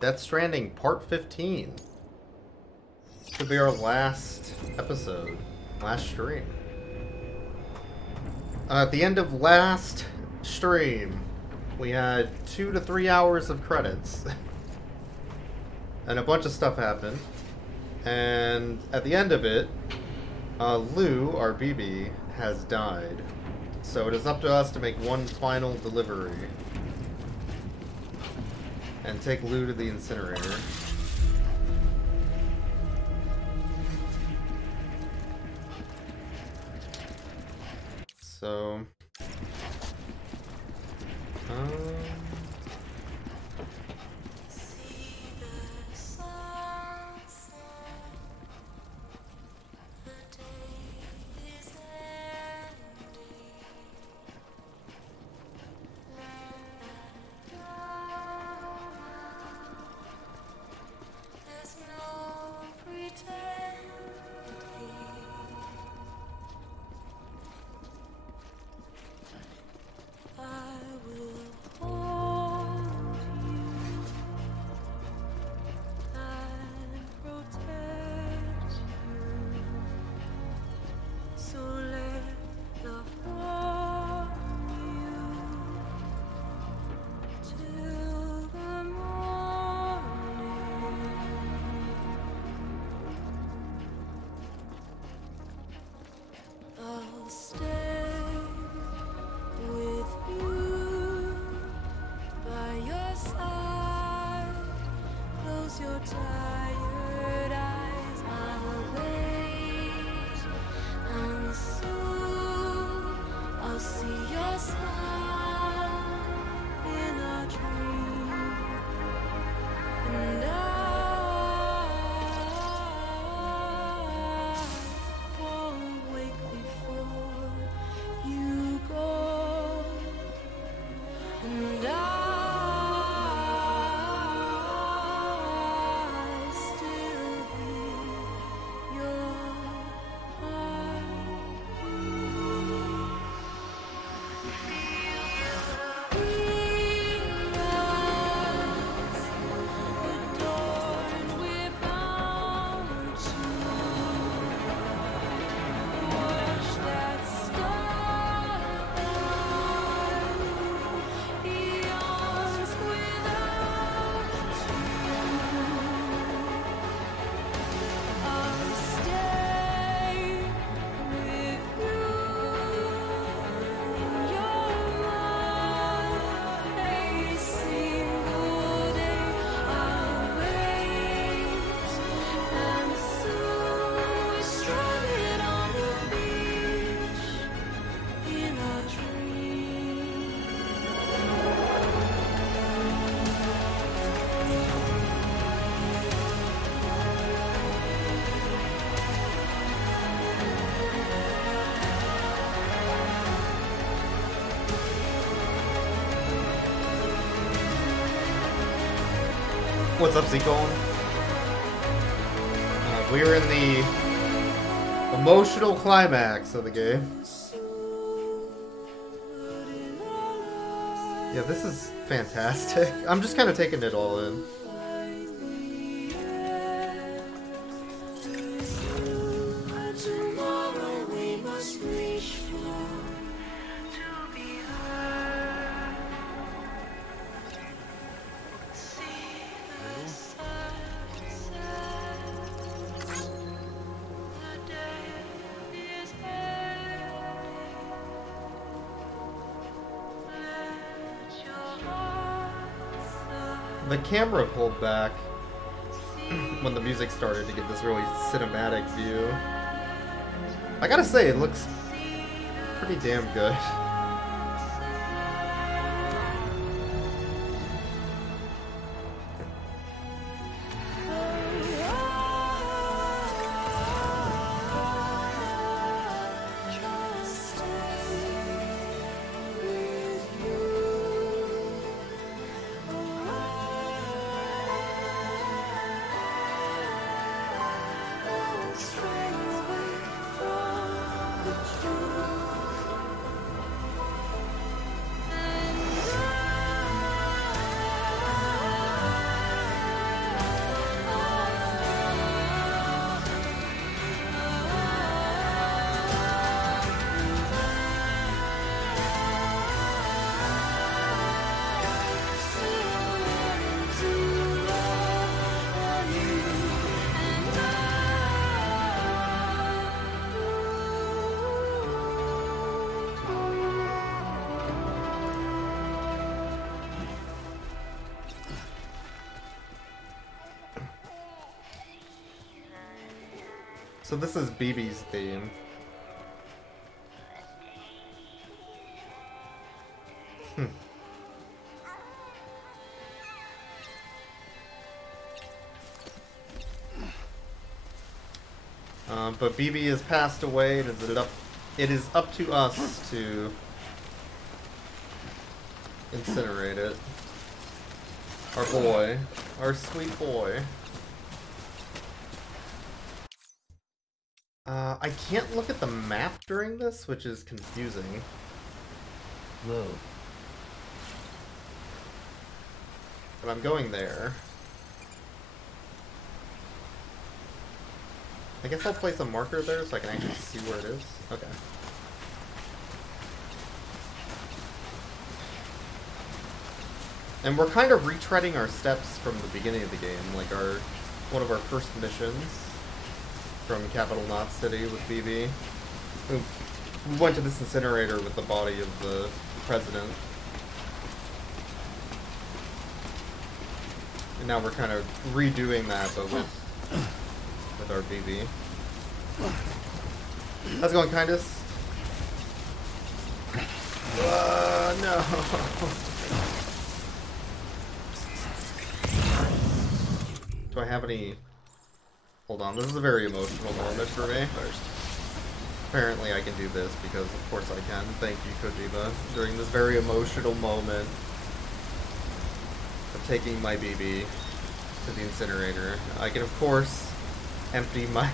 Death Stranding Part 15. Should be our last episode, last stream. At the end of last stream, we had 2 to 3 hours of credits. And a bunch of stuff happened. And at the end of it, Lou, our BB, has died. So it is up to us to make one final delivery. And take Lou to the incinerator. So... What's up, Zcolin? We are in the emotional climax of the game. Yeah, this is fantastic. I'm just kind of taking it all in. The camera pulled back when the music started to get this really cinematic view. I gotta say, it looks pretty damn good. So this is BB's theme. But BB has passed away. It is up to us to incinerate it. Our boy. Our sweet boy. I can't look at the map during this, which is confusing. Whoa. But I'm going there. I guess I'll place a marker there so I can actually see where it is. Okay. And we're kind of retreading our steps from the beginning of the game, like one of our first missions from Capital Knot City with BB. We went to this incinerator with the body of the president. And now we're kind of redoing that, but with our BB. How's it going, Kindest? No. Do I have any... Hold on, this is a very emotional moment for me. Apparently I can do this because of course I can. Thank you, Kojima. During this very emotional moment of taking my BB to the incinerator, I can of course empty my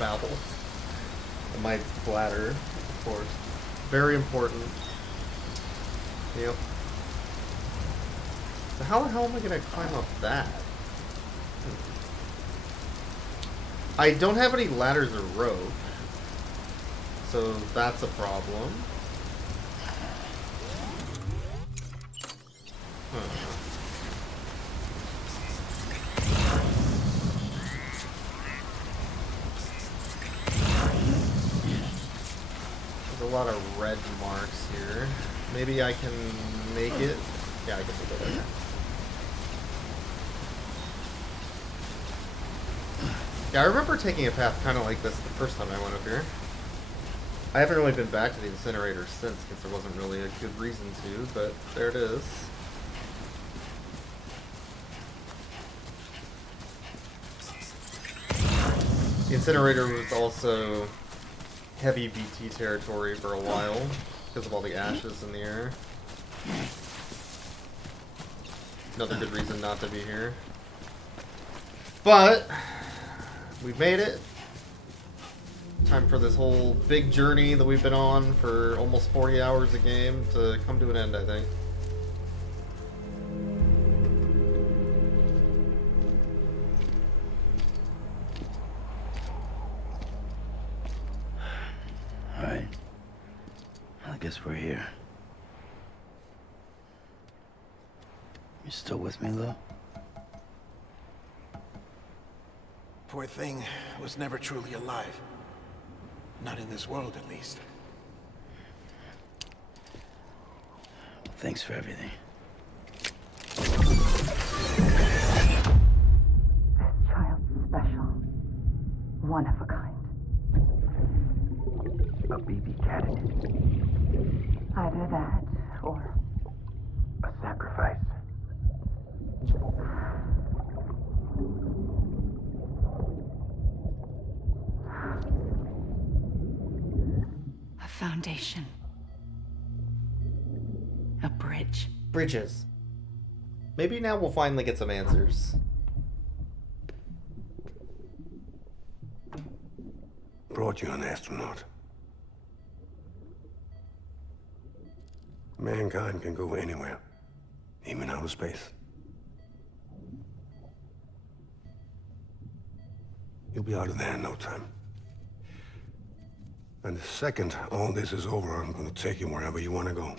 bowel. My bladder, of course. Very important. Yep. So how the hell am I gonna climb up that? I don't have any ladders or rope, so that's a problem. There's a lot of red marks here. Maybe I can make it. Yeah, I can make it. Yeah, I remember taking a path kind of like this the first time I went up here. I haven't really been back to the incinerator since, because there wasn't really a good reason to, but there it is. The incinerator was also heavy VT territory for a while, because of all the ashes in the air. Another good reason not to be here. But we've made it. Time for this whole big journey that we've been on for almost 40 hours a game to come to an end, I think. Alright. I guess we're here. You still with me, Lou? Poor thing was never truly alive. Not in this world, at least. Thanks for everything. This child's special. One of a kind. A BB candidate. Either that, or A sacrifice. a foundation. A bridge. Bridges. Maybe now we'll finally get some answers. Brought you an astronaut. Mankind can go anywhere, even outer space. You'll be out of there in no time. And the second all this is over, I'm going to take you wherever you want to go.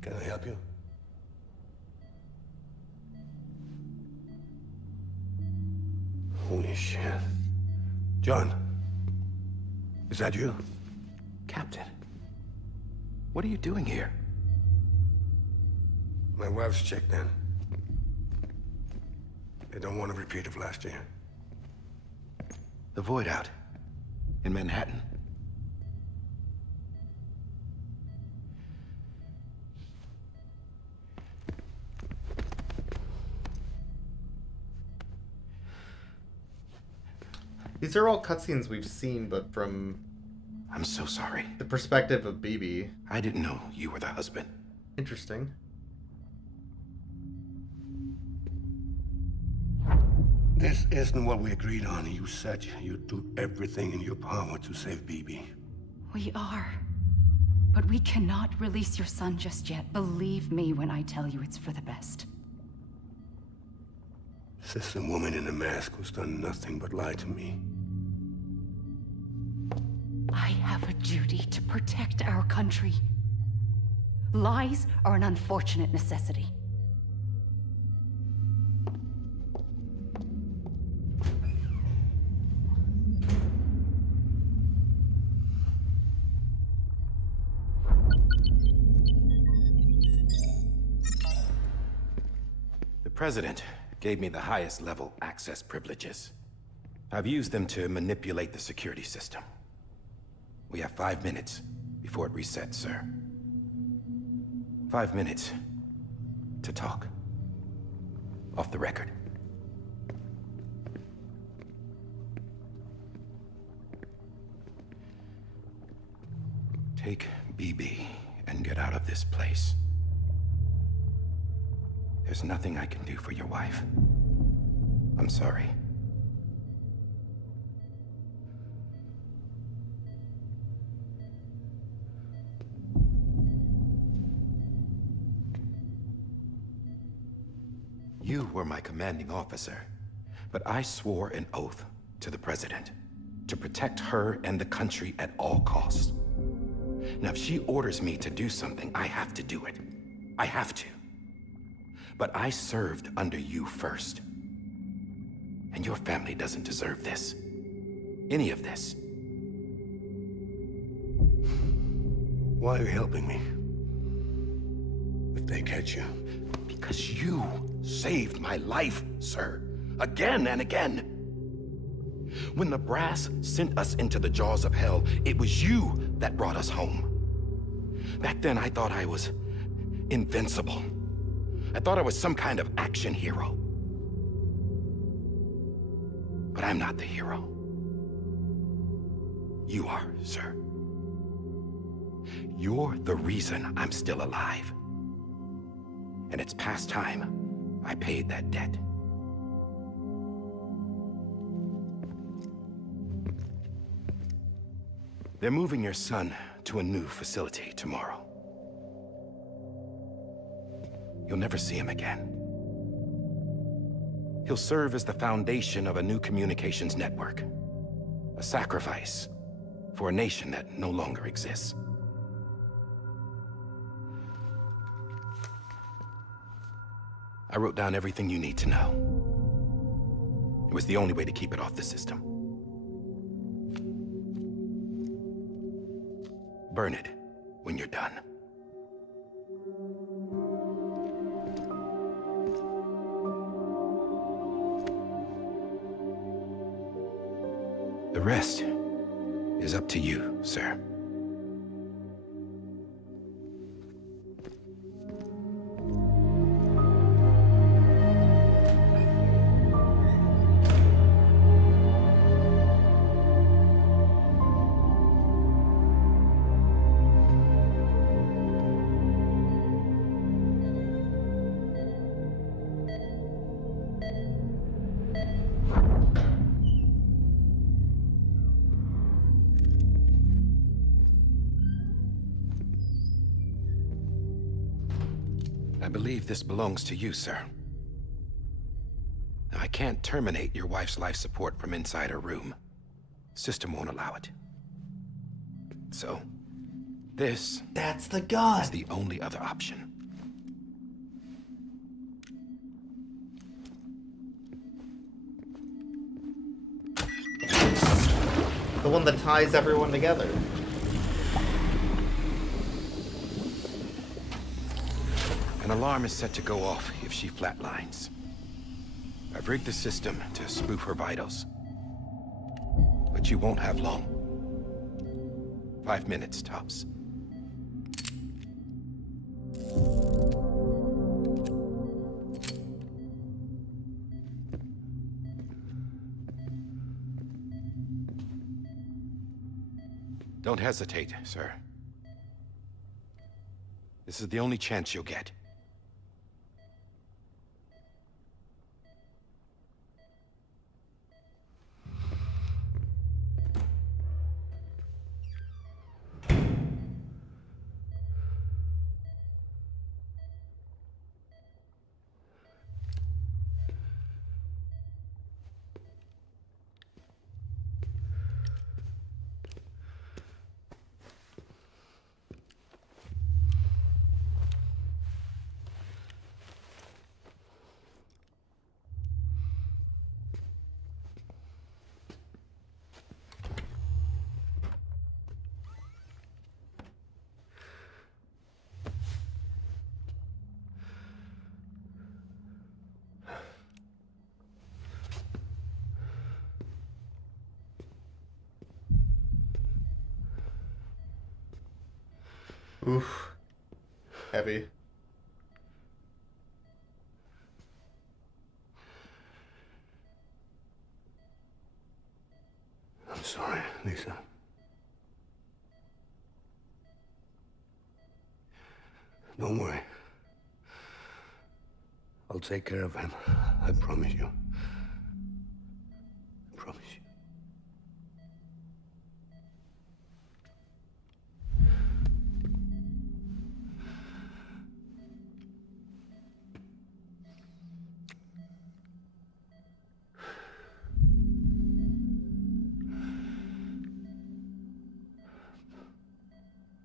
Can I help you? Shit. John, is that you? Captain, what are you doing here? My wife's checked in. They don't want a repeat of last year. The Void out. In Manhattan. These are all cutscenes we've seen, but from I'm so sorry. the perspective of BB. I didn't know you were the husband. Interesting. This isn't what we agreed on. You said you'd do everything in your power to save BB. We are. But we cannot release your son just yet. Believe me when I tell you it's for the best. This is a woman in a mask who's done nothing but lie to me. I have a duty to protect our country. Lies are an unfortunate necessity. The President gave me the highest level access privileges. I've used them to manipulate the security system. We have 5 minutes before it resets, sir. 5 minutes to talk. Off the record. Take BB and get out of this place. There's nothing I can do for your wife. I'm sorry. You were my commanding officer, but I swore an oath to the President to protect her and the country at all costs. Now, if she orders me to do something, I have to do it. I have to. But I served under you first. And your family doesn't deserve this. Any of this. Why are you helping me? If they catch you. Because you saved my life, sir. Again and again. When the brass sent us into the jaws of hell, it was you that brought us home. Back then, I thought I was invincible. I thought I was some kind of action hero. But I'm not the hero. You are, sir. You're the reason I'm still alive. And it's past time I paid that debt. They're moving your son to a new facility tomorrow. You'll never see him again. He'll serve as the foundation of a new communications network. A sacrifice for a nation that no longer exists. I wrote down everything you need to know. It was the only way to keep it off the system. Burn it when you're done. The rest is up to you, sir. I believe this belongs to you, sir. Now, I can't terminate your wife's life support from inside her room. System won't allow it. So, this... That's the gun! ...is the only other option. one that ties everyone together. An alarm is set to go off if she flatlines. I've rigged the system to spoof her vitals. But you won't have long. 5 minutes, tops. Don't hesitate, sir. This is the only chance you'll get. Oof. Heavy. I'm sorry, Lisa. Don't worry. I'll take care of him. I promise you. I promise you.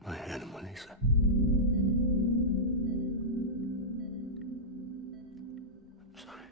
My animal, Lisa. I'm sorry.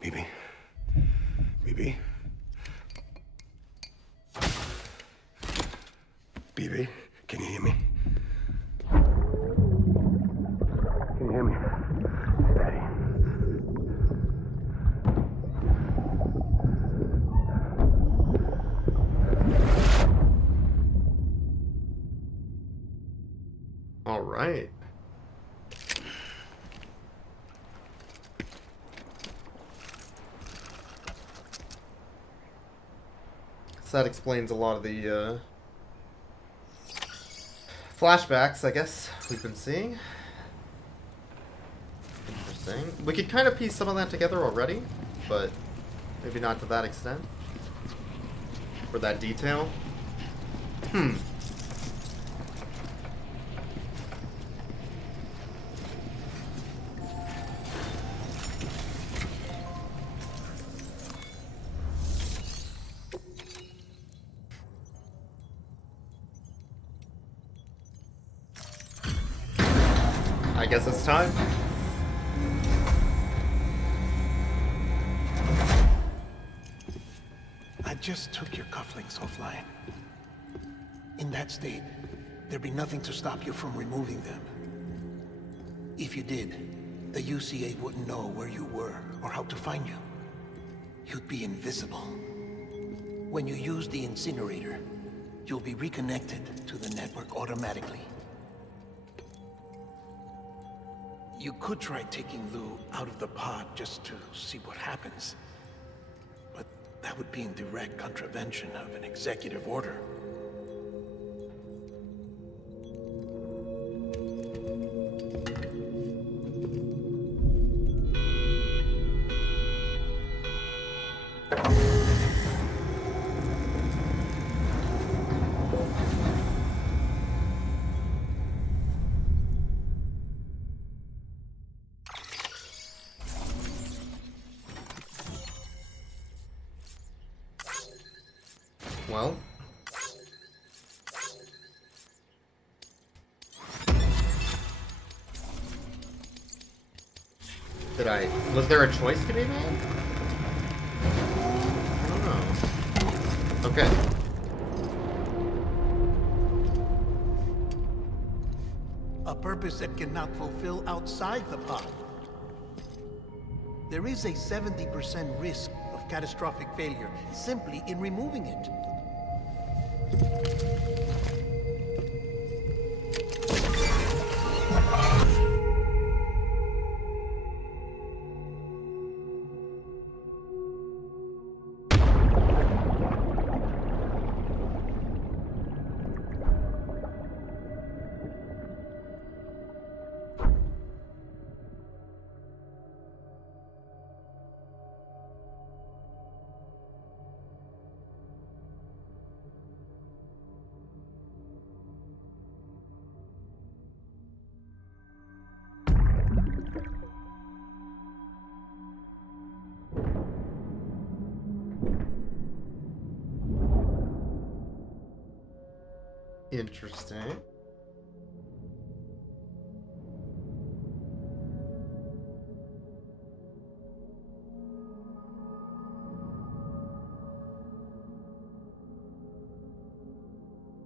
Bibi? Bibi? Bibi, can you hear me? Can you hear me? Daddy. All right. So that explains a lot of the flashbacks, I guess, we've been seeing. Interesting. We could kind of piece some of that together already, but maybe not to that extent. For that detail. I guess it's time. I just took your cufflinks offline. In that state, there'd be nothing to stop you from removing them. If you did, the UCA wouldn't know where you were or how to find you. You'd be invisible. When you use the incinerator, you'll be reconnected to the network automatically. You could try taking Lou out of the pod just to see what happens. But that would be in direct contravention of an executive order. Well. Was there a choice to be made? I don't know. Okay. A purpose that cannot fulfill outside the pod. There is a 70% risk of catastrophic failure simply in removing it. Interesting.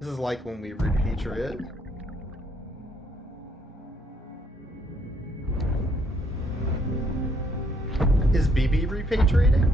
This is like when we repatriate. Is BB repatriating?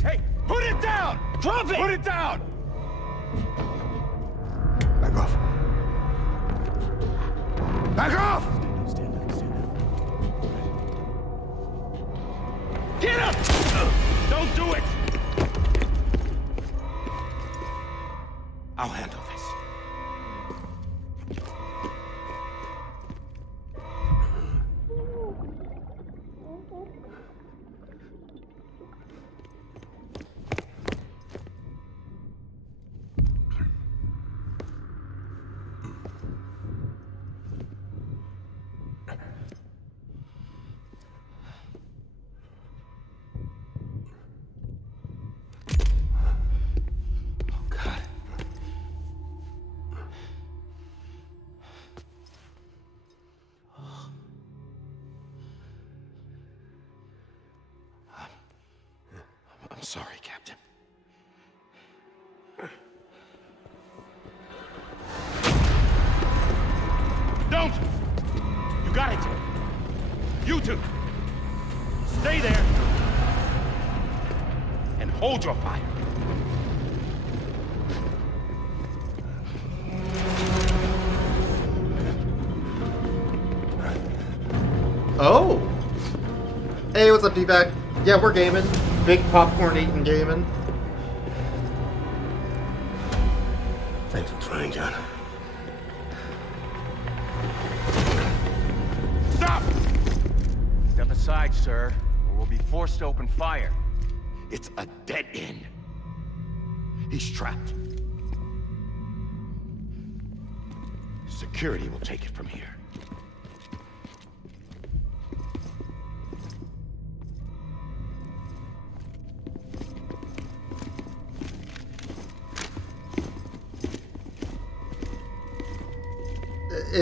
Hey, put it down! Drop it! Put it down! Back off. Back off! Stand up, stand up. Get up! Don't do it! I'll handle this. I'm sorry, Captain. Don't! You got it! You two! Stay there! And hold your fire! Oh! Hey, what's up, D-Back? Yeah, we're gaming. Big popcorn eating gaming. Thanks for trying, John. Stop! Step aside, sir, or we'll be forced to open fire. It's a dead end. He's trapped. Security will take it from here.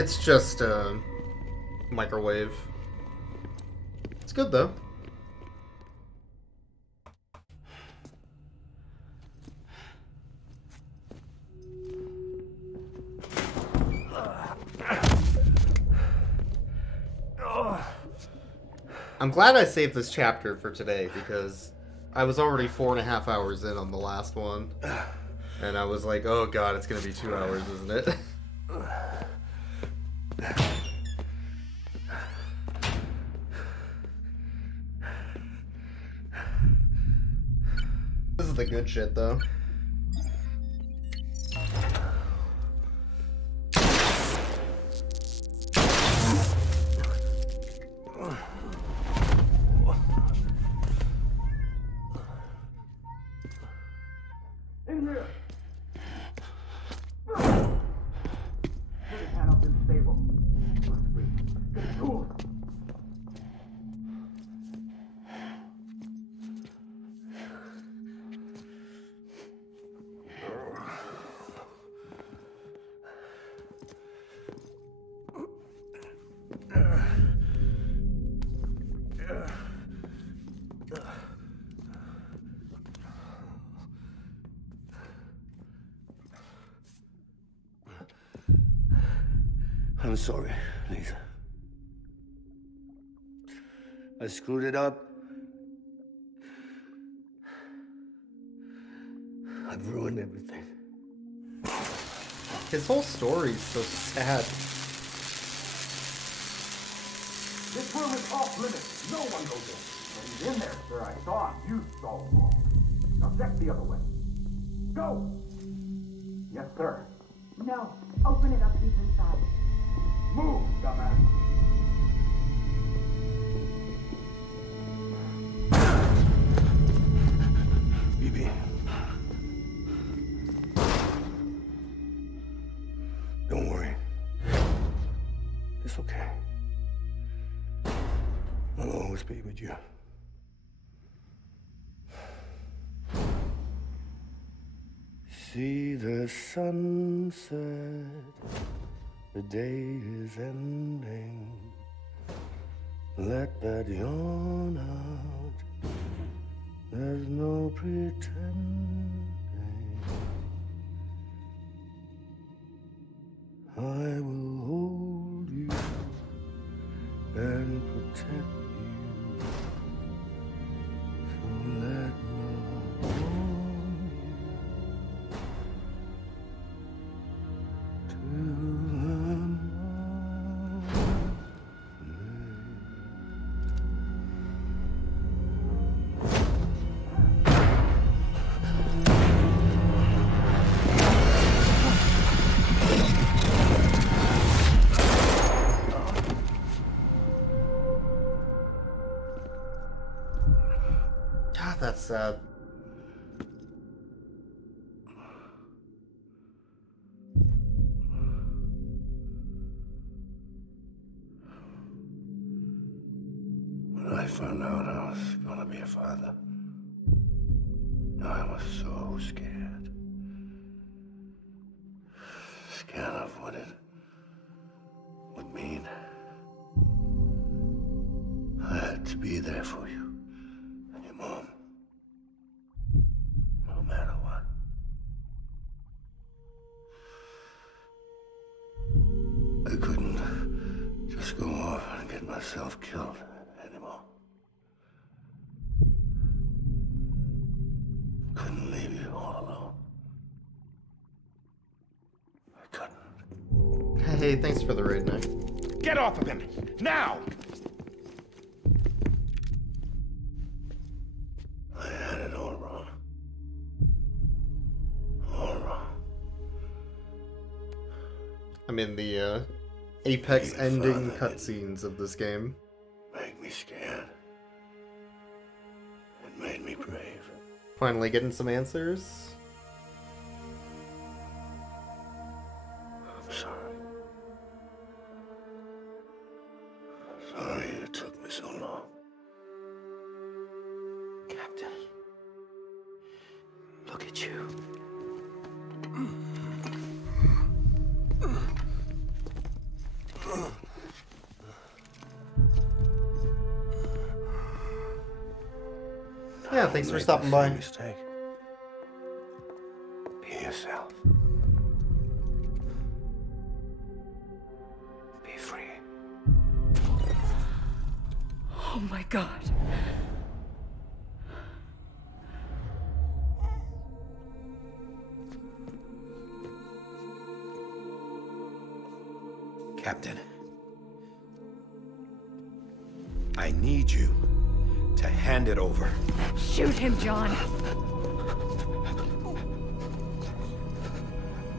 It's just a microwave. It's good though. I'm glad I saved this chapter for today because I was already 4.5 hours in on the last one. And I was like, oh god, it's gonna be 2 hours, isn't it? This is the good shit though. I'm sorry, Lisa. I screwed it up. I've ruined everything. His whole story's so sad. This room is off limits. No one goes in. But he's in there, sir. I saw him. You saw him wrong. Now check the other way. Go! Yes, sir. No. Open it up. He's inside. Move, dumbass. BB. Don't worry. It's okay. I'll always be with you. See the sunset. The day is ending. Let that yawn out. There's no pretending. I will hold you and protect you. So let love warm you till That's sad. When I found out I was gonna be a father, I was so scared. Scared of what it would mean. I had to be there for you and your mom. No matter what. I couldn't just go off and get myself killed anymore. Couldn't leave you all alone. I couldn't. Hey, thanks for the raid, Nick. Get off of him! Now! I had it all wrong. All wrong. I'm in the Apex Being a ending father cutscenes of this game. Made me scared. It made me brave. Finally getting some answers. I'm sorry. Sorry it took me so long. Captain. Look at you. Yeah, thanks for Make stopping the same by. Mistake. Be yourself. Be free. Oh my God. Captain, I need you to hand it over. Shoot him, John.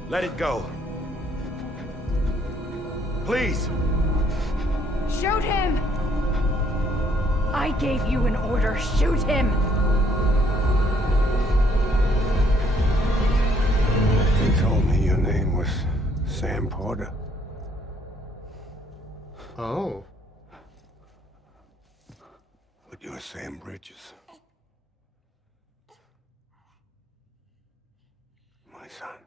Let it go. Please. Shoot him! I gave you an order. Shoot him! You told me your name was Sam Porter. Oh. But you're Sam Bridges. My son.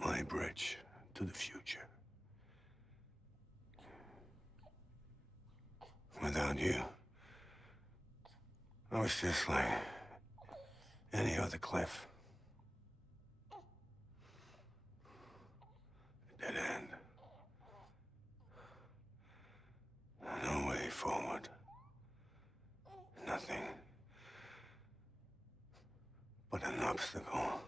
My bridge to the future. Without you, I was just like any other Cliff. Dead end. No way forward. Nothing but an obstacle.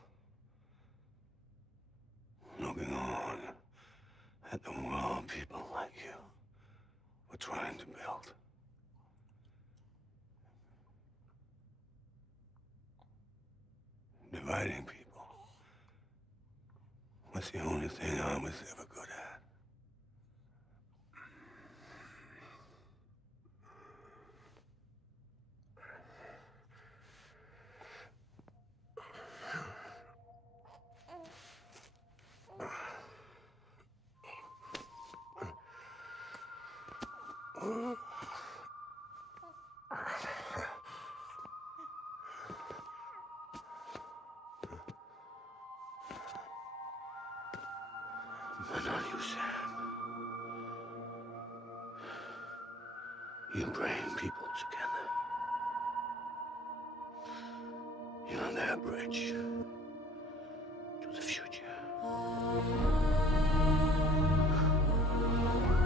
Looking on at the world people like you were trying to build. Dividing people was the only thing I was ever good at. But not you, Sam. You bring people together. You're their bridge to the future.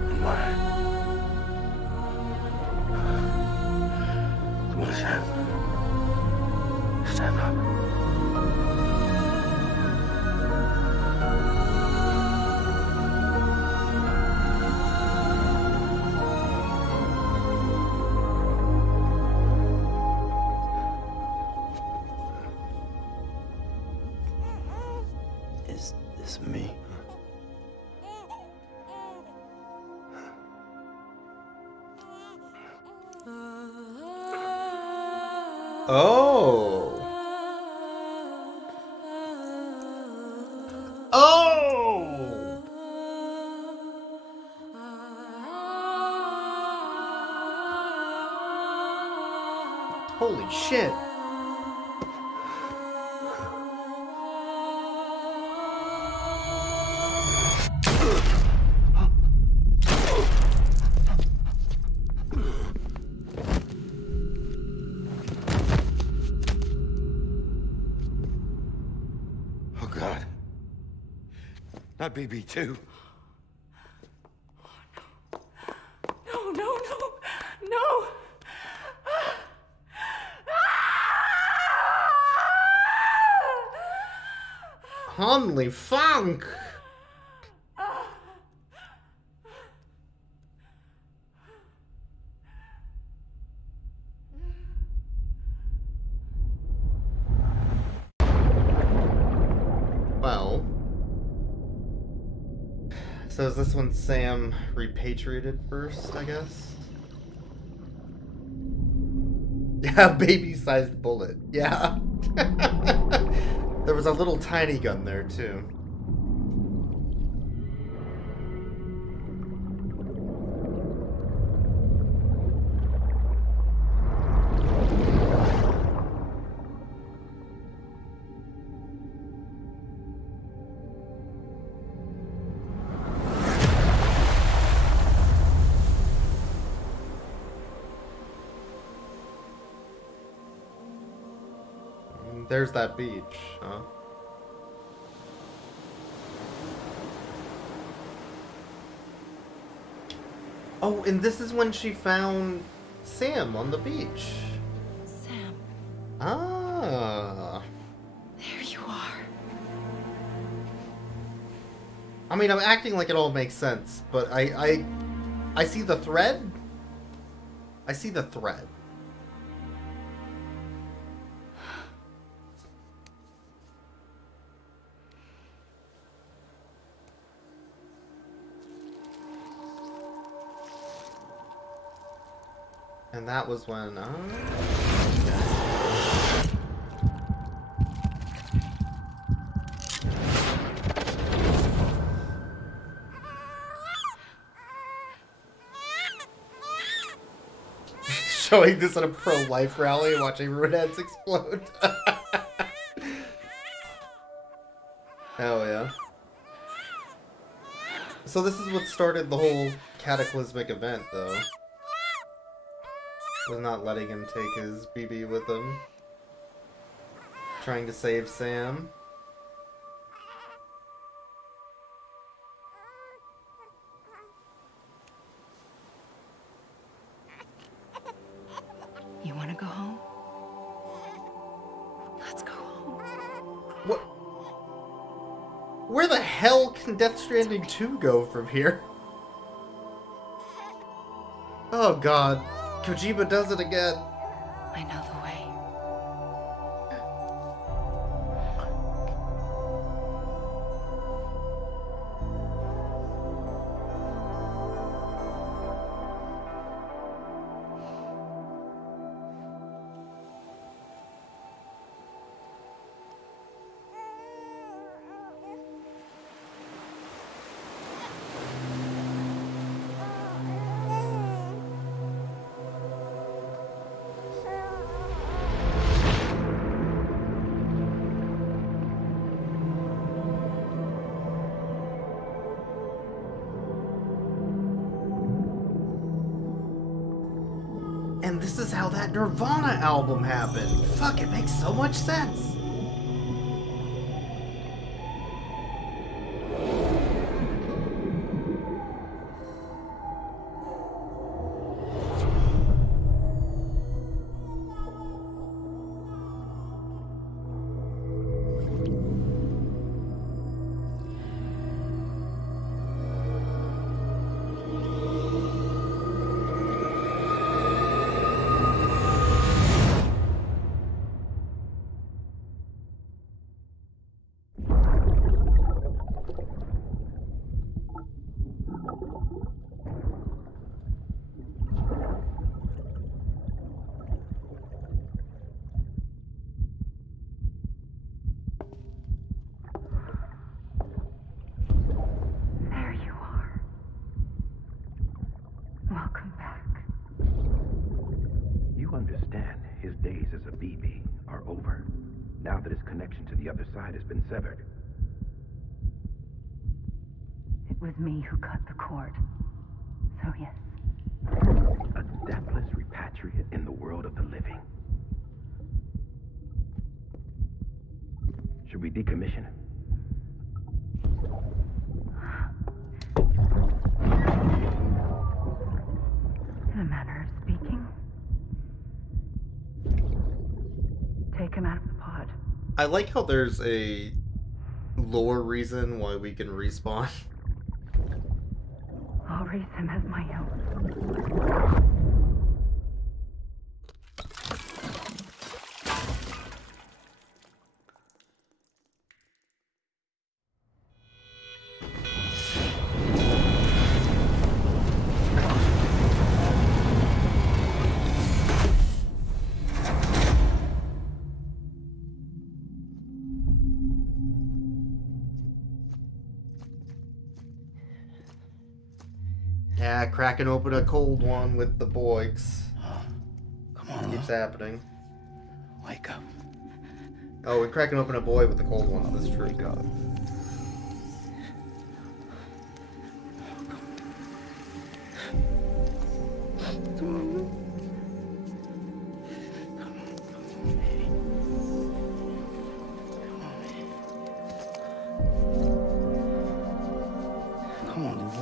And mine. Come on, Sam. Stand up. Is this me? Oh. Oh. Holy shit. Oh, God. Not BB2. No, no, no, no! Holy funk. Well, so is this when Sam repatriated first, I guess? Yeah, baby-sized bullet. Yeah. There was a little tiny gun there, too. There's that beach, huh? Oh, and this is when she found Sam on the beach. Sam, Ah. there you are. I mean, I'm acting like it all makes sense, but I see the thread. I see the thread. And that was when, showing this at a pro-life rally and watching redheads explode. Hell yeah. So this is what started the whole cataclysmic event, though. Was not letting him take his BB with him. Trying to save Sam. You want to go home? Let's go home. What? Where the hell can Death Stranding 2 go from here? Oh god. Kojima does it again. I know the way. And this is how that Nirvana album happened. Fuck, it makes so much sense. There you are. Welcome back. You understand his days as a BB are over, now that his connection to the other side has been severed. It was me who cut the cord. So yes. A deathless repatriate in the world of the living. Should we decommission him? In a manner of speaking. Take him out of the pod. I like how there's a lore reason why we can respawn. I'll raise him as my own. Yeah, cracking open a cold one with the boys. Come on, Keeps happening. wake up. Oh, we're cracking open a boy with the cold one. That's true. Wake up.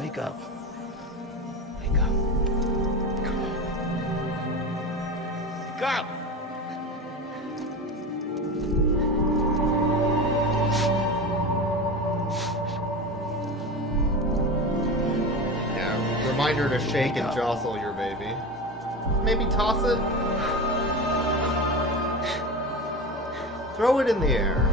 Wake up. Wake up. Come on. Wake up! Yeah, reminder to shake and jostle your baby. Maybe toss it. Throw it in the air.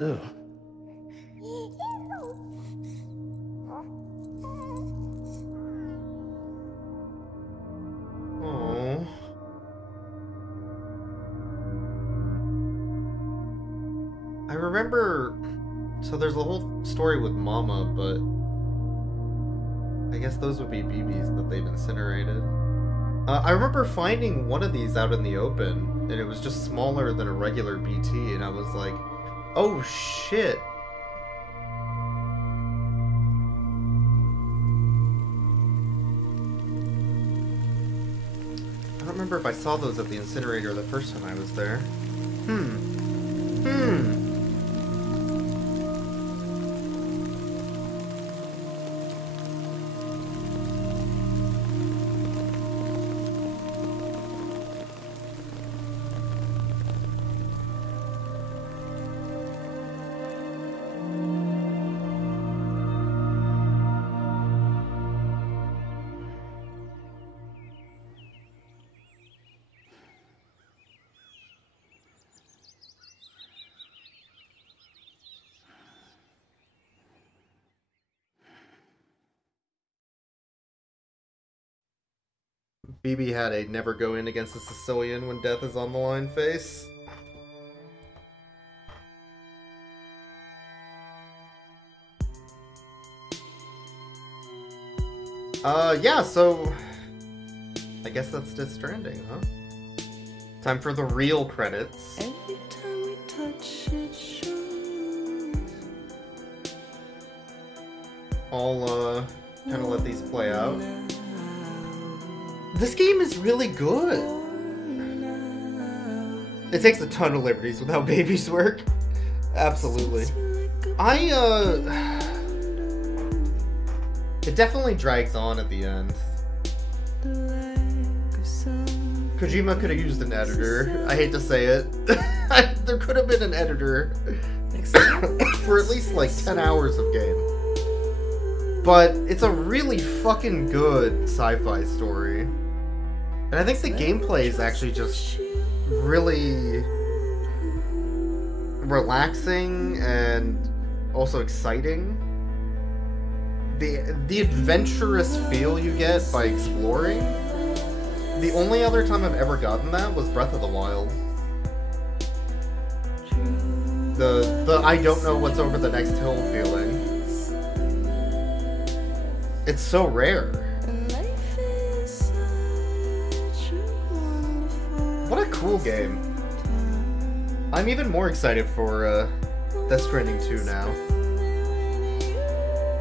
Ew. Oh. I remember. So there's a whole story with Mama, but I guess those would be BBs that they've incinerated. I remember finding one of these out in the open, and it was just smaller than a regular BT, and I was like, oh shit. I don't remember if I saw those at the incinerator the first time I was there. BB had a never go in against a Sicilian when death is on the line face. Yeah, so I guess that's Death Stranding, huh? Time for the real credits. Every time we touch it shows. I'll kind of let these play out. This game is really good. It takes a ton of liberties with how babies work. Absolutely. It definitely drags on at the end. Kojima could have used an editor. I hate to say it. There could have been an editor for at least like 10 hours of game. But it's a really fucking good sci-fi story. And I think the gameplay is actually just really relaxing and also exciting. The adventurous feel you get by exploring. The only other time I've ever gotten that was Breath of the Wild. The I don't know what's over the next hill feeling. It's so rare. What a cool game. I'm even more excited for Death Stranding 2 now.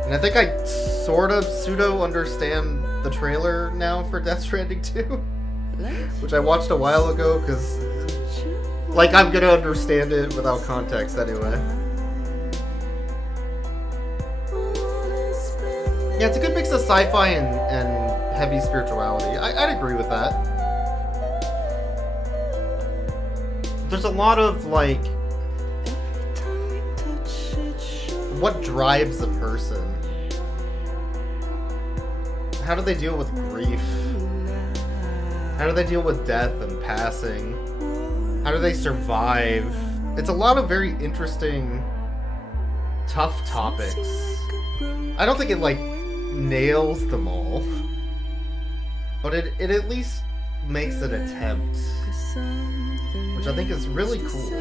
And I think I sort of pseudo-understand the trailer now for Death Stranding 2. Which I watched a while ago, because like I'm gonna understand it without context anyway. Yeah, it's a good mix of sci-fi and heavy spirituality. I'd agree with that. There's a lot of, like, what drives a person? How do they deal with grief? How do they deal with death and passing? How do they survive? It's a lot of very interesting, tough topics. I don't think it, like, nails them all. But it at least makes an attempt, which I think is really cool.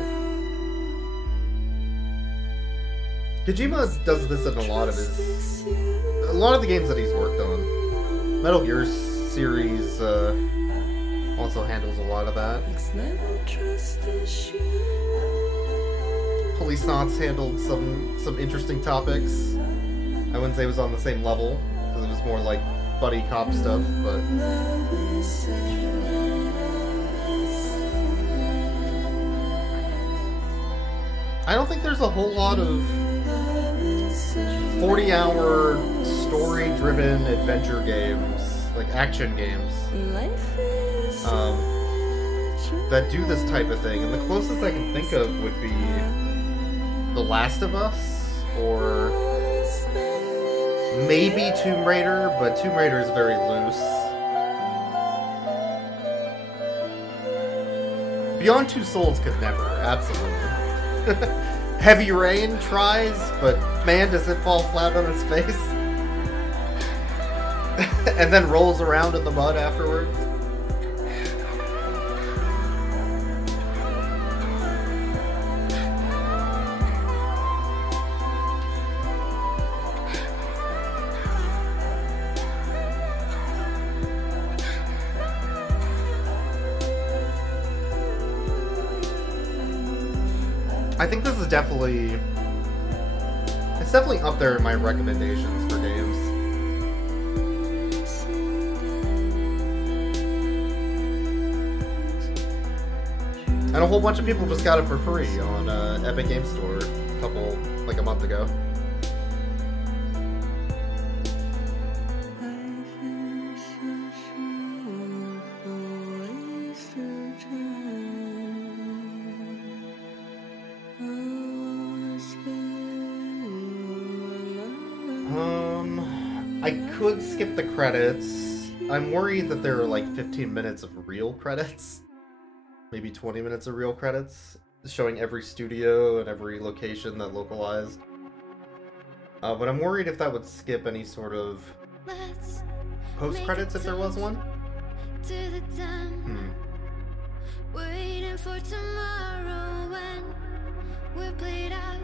Kojima does this in a lot of the games that he's worked on. Metal Gear series also handles a lot of that. Police Knots handled some interesting topics. I wouldn't say it was on the same level, because it was more like buddy cop stuff, but I don't think there's a whole lot of 40-hour story-driven adventure games, like action games, that do this type of thing. And the closest I can think of would be The Last of Us, or maybe Tomb Raider, but Tomb Raider is very loose. Beyond Two Souls could never, absolutely. Heavy Rain tries, but man, does it fall flat on its face. And then rolls around in the mud afterwards. I think this is definitely... it's definitely up there in my recommendations for games. And a whole bunch of people just got it for free on Epic Game Store like a month ago. I could skip the credits. I'm worried that there are like 15 minutes of real credits. Maybe 20 minutes of real credits, showing every studio and every location that localized. But I'm worried if that would skip any sort of post-credits if there was one. Waiting for tomorrow when we're played out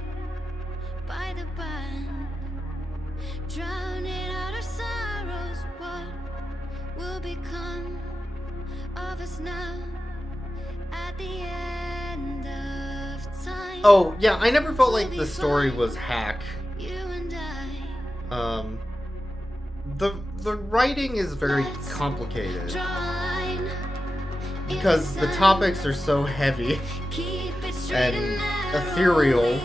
by the band, drowning out our sorrows. What will become of us now at the end of time? Oh yeah, I never felt like the story was hack. You and I. The writing is very complicated because the topics are so heavy and ethereal,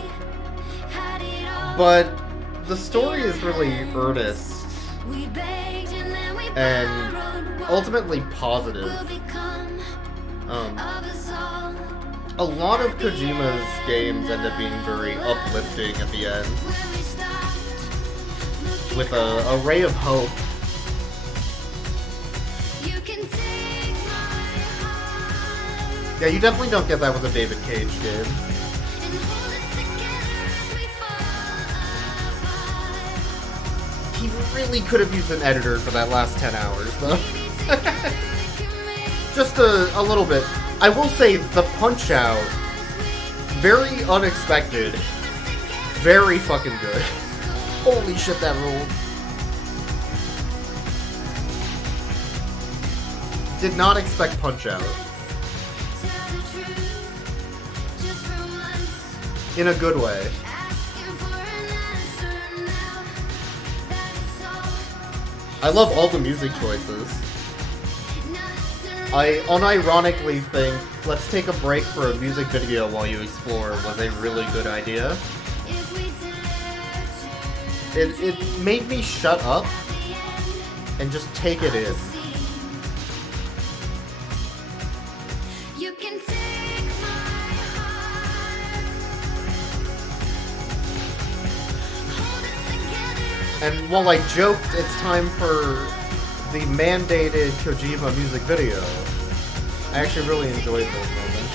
but the story is really earnest and ultimately positive. A lot of Kojima's games end up being very uplifting at the end, with a ray of hope. Yeah, you definitely don't get that with a David Cage game. He really could have used an editor for that last 10 hours, though. Just a little bit. I will say, the Punch-Out, very unexpected, very fucking good. Holy shit, that ruled. Did not expect Punch-Out. In a good way. I love all the music choices. I unironically think, let's take a break for a music video while you explore was a really good idea. It made me shut up and just take it in. And while I joked it's time for the mandated Kojima music video, I actually really enjoyed those moments.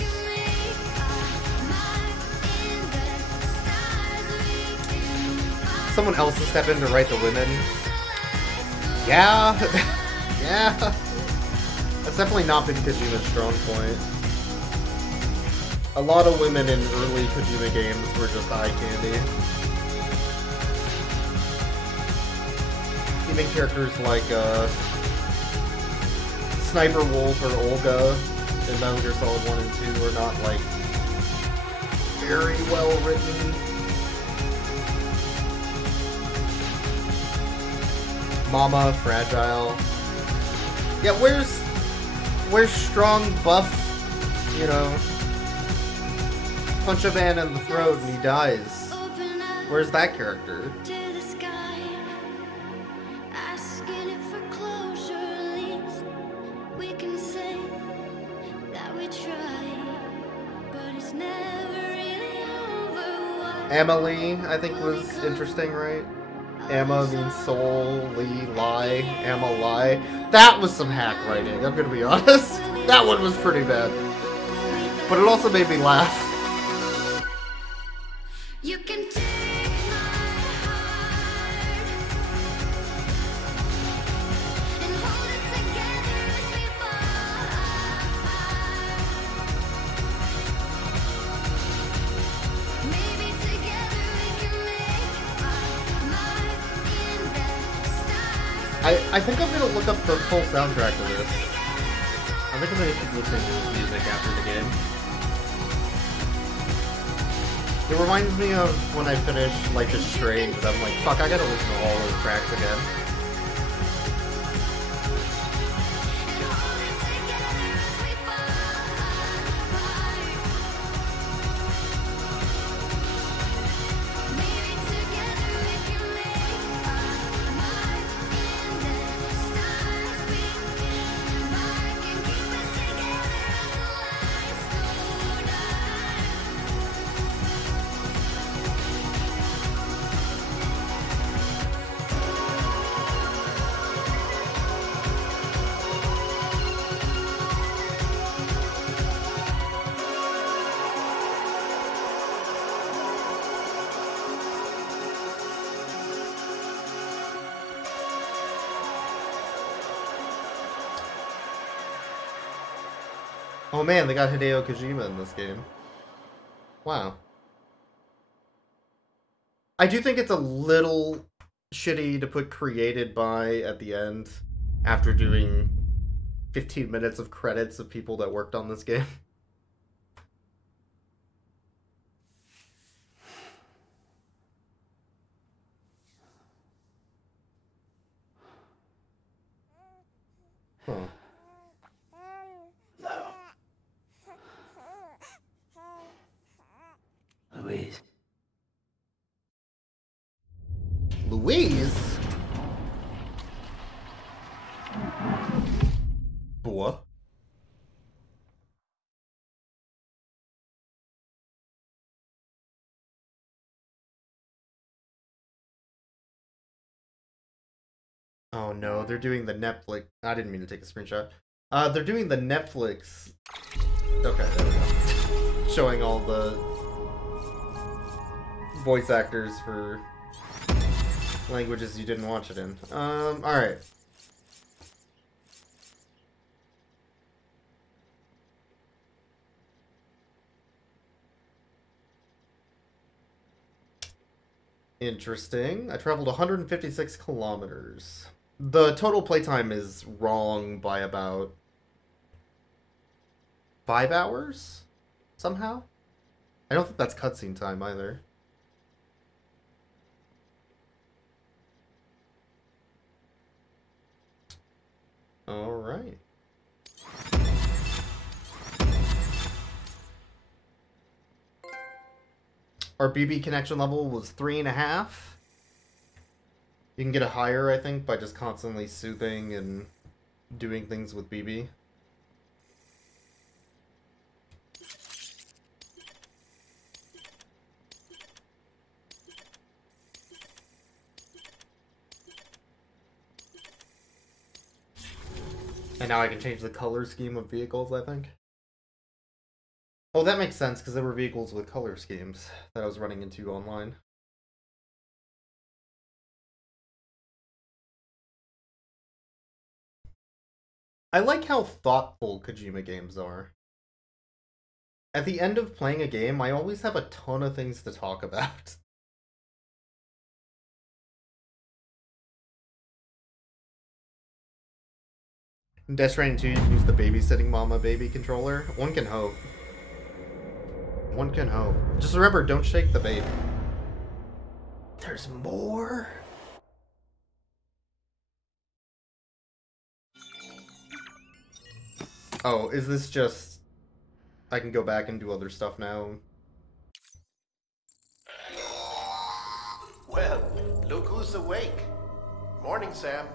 Someone else to step in to write the women. Yeah. Yeah. That's That's definitely not been Kojima's strong point. A lot of women in early Kojima games were just eye candy. Even characters like Sniper Wolf or Olga in Metal Gear Solid 1 and 2 are not, like, very well written. Mama, Fragile. Yeah, where's strong, buff, you know, punch a man in the throat and he dies? Where's that character? Emily, I think, was interesting, right? Emma means soul, Lee, lie, Emma, lie. That was some hack writing, I'm gonna be honest. That one was pretty bad. But it also made me laugh. You can take my heart and hold it together as we fall apart. Maybe together we can make our mark in the stars. I think I'm gonna look up the full soundtrack of this. I think I'm gonna keep listening to this music after the game. It reminds me of when I finished Life is Strange, but I'm like, fuck, I gotta listen to all those tracks again. Oh man, they got Hideo Kojima in this game. Wow. I do think it's a little shitty to put created by at the end after doing 15 minutes of credits of people that worked on this game. Huh. Louise. Louise? What? Oh no, they're doing the Netflix. I didn't mean to take a screenshot. They're doing the Netflix. Okay, there we go. Showing all the voice actors for languages you didn't watch it in. Alright. Interesting. I traveled 156 kilometers. The total playtime is wrong by about 5 hours? Somehow? I don't think that's cutscene time either. Alright. Our BB connection level was 3.5. You can get it higher, I think, by just constantly soothing and doing things with BB. And now I can change the color scheme of vehicles, I think. Oh, that makes sense, because there were vehicles with color schemes that I was running into online. I like how thoughtful Kojima games are. At the end of playing a game, I always have a ton of things to talk about. In Death Stranding 2, you can use the babysitting mama baby controller. One can hope. One can hope. Just remember, don't shake the baby. There's more? Oh, is this just... I can go back and do other stuff now? Well, look who's awake. Morning, Sam.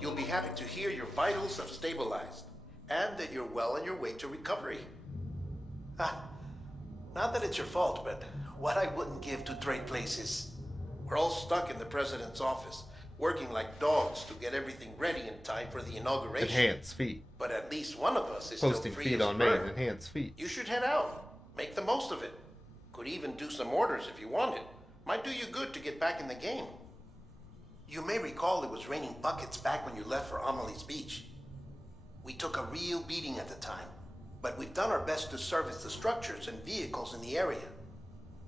You'll be happy to hear your vitals have stabilized, and that you're well on your way to recovery. Not that it's your fault, but what I wouldn't give to trade places. We're all stuck in the president's office, working like dogs to get everything ready in time for the inauguration. Enhance feed. But at least one of us is Posting still free feed as on a main. bird. Enhance feed. You should head out. Make the most of it. Could even do some orders if you wanted. Might do you good to get back in the game. You may recall it was raining buckets back when you left for Amelie's Beach. We took a real beating at the time, but we've done our best to service the structures and vehicles in the area.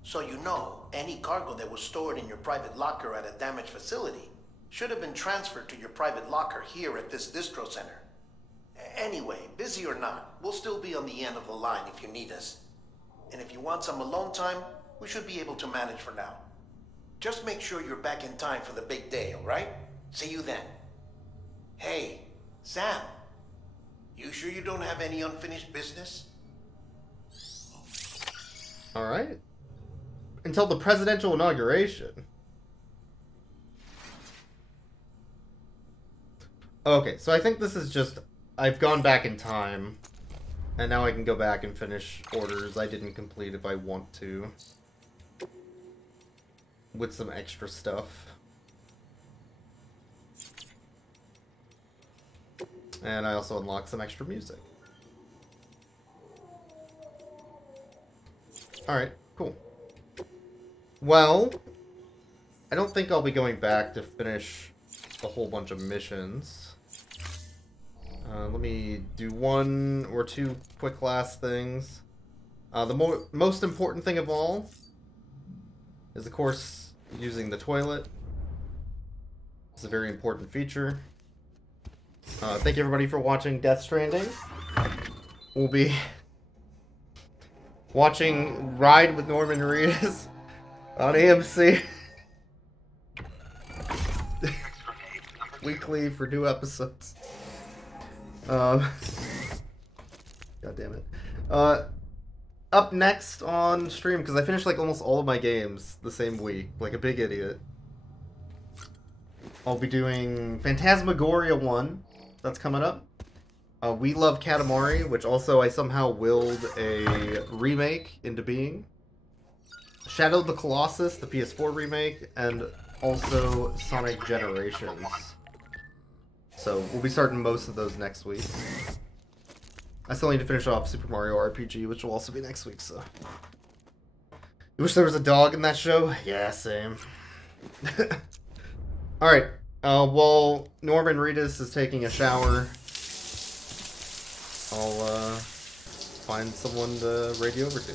So you know, any cargo that was stored in your private locker at a damaged facility should have been transferred to your private locker here at this distro center. Anyway, busy or not, we'll still be on the end of the line if you need us. And if you want some alone time, we should be able to manage for now. Just make sure you're back in time for the big day, all right? See you then. Hey, Sam. You sure you don't have any unfinished business? Alright. Until the presidential inauguration. Okay, so I think this is just... I've gone back in time. And now I can go back and finish orders I didn't complete if I want to. With some extra stuff. And I also unlocked some extra music. Alright, cool. Well, I don't think I'll be going back to finish a whole bunch of missions. Let me do one or two quick last things. The most important thing of all is, of course, using the toilet. It's a very important feature. Thank you everybody for watching Death Stranding. We'll be watching Ride with Norman Reedus on AMC weekly for new episodes. God damn it. Up next on stream, because I finished like almost all of my games the same week, like a big idiot. I'll be doing Phantasmagoria 1, that's coming up. We Love Katamari, which also I somehow willed a remake into being. Shadow of the Colossus, the PS4 remake, and also Sonic Generations. So we'll be starting most of those next week. I still need to finish off Super Mario RPG, which will also be next week, so... You wish there was a dog in that show? Yeah, same. Alright, while Norman Reedus is taking a shower, I'll find someone to radio over to.